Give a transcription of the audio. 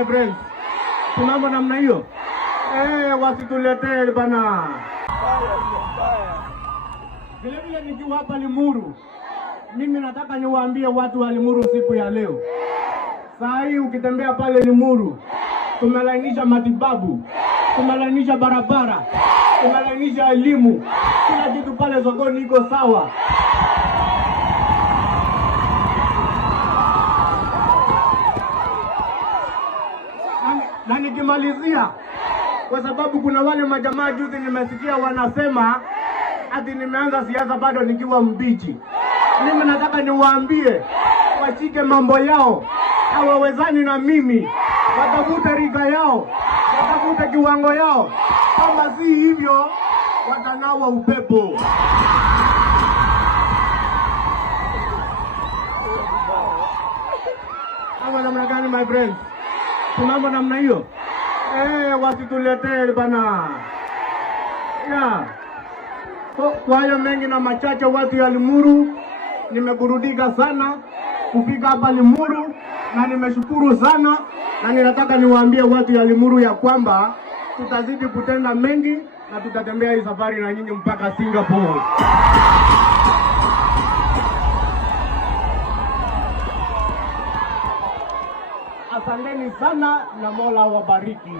my friends? Mambo namna hiyo. Wasituletee bana. Vile nikiwa hapa Limuru, mimi nataka niwaambie watu wa Limuru siku ya leo. Saa hii ukitembea pale Limuru, tumelainisha matibabu, tumelainisha barabara, tumelainisha elimu, kila kitu pale sokoni iko sawa. Na nikimalizia, kwa sababu kuna wale majamaa juzi nimesikia wanasema ati nimeanza siasa bado nikiwa mbichi. Mimi nataka niwaambie washike mambo yao, hawawezani na mimi, watafute rika yao, watafute kiwango yao. Kama si hivyo watanawa upepo. Ama namna gani my friends? Mambo namna hiyo. Wasituletee bana. Kwa hiyo mengi na machache watu ya Limuru, nimeburudika sana kufika hapa Limuru na nimeshukuru sana, na ninataka niwaambie watu ya Limuru ya kwamba tutazidi kutenda mengi na tutatembea hii safari na nyinyi mpaka Singapore. Asanteni sana na Mola wabariki.